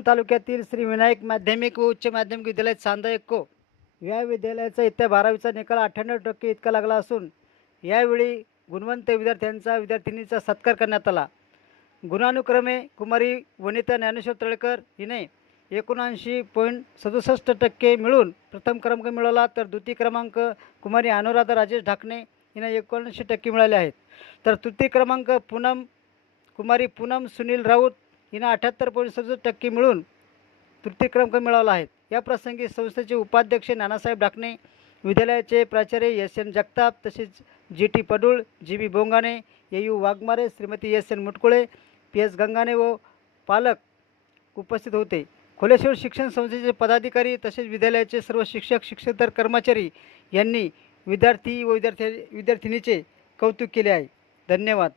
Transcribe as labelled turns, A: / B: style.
A: तालुक्यातील श्री विनायक माध्यमिक व उच्च माध्यमिक विद्यालय चांदा एक्को या विद्यालयाचा इथं बारावीचा निकाल अठ्ठ्याण्णव टक्के इतका लागला असून यावेळी गुणवंत विद्यार्थ्यांचा विद्यार्थिनीचा सत्कार करण्यात आला. गुणानुक्रमे कुमारी वनिता ज्ञानेश्वर तळकर हिने एकोणऐंशी पॉईंट सदुसष्ट टक्के मिळून प्रथम क्रमांक मिळवला तर द्वितीय क्रमांक कुमारी अनुराधा राजेश ढाकणे हिने एकोणऐंशी टक्के मिळाले आहेत. तर तृतीय क्रमांक पूनम कुमारी पूनम सुनील राऊत हिनं अठ्याहत्तर पॉईंट सदुसष्ट टक्के मिळून तृतीय क्रमांक मिळवला आहे. या प्रसंगी संस्थेचे उपाध्यक्ष नानासाहेब डाकणे विद्यालयाचे प्राचार्य एस एन जगताप तसेच G T Padul G B Bongane A U Waghmare Shrimati S N Mutkule P S Gangane व पालक उपस्थित होते. खोलेश्वर शिक्षण संस्थेचे पदाधिकारी तसेच विद्यालयाचे सर्व शिक्षक शिक्षकेतर कर्मचारी यांनी विद्यार्थी व विद्यार्थी विद्यार्थिनीचे कौतुक केले आहे. धन्यवाद.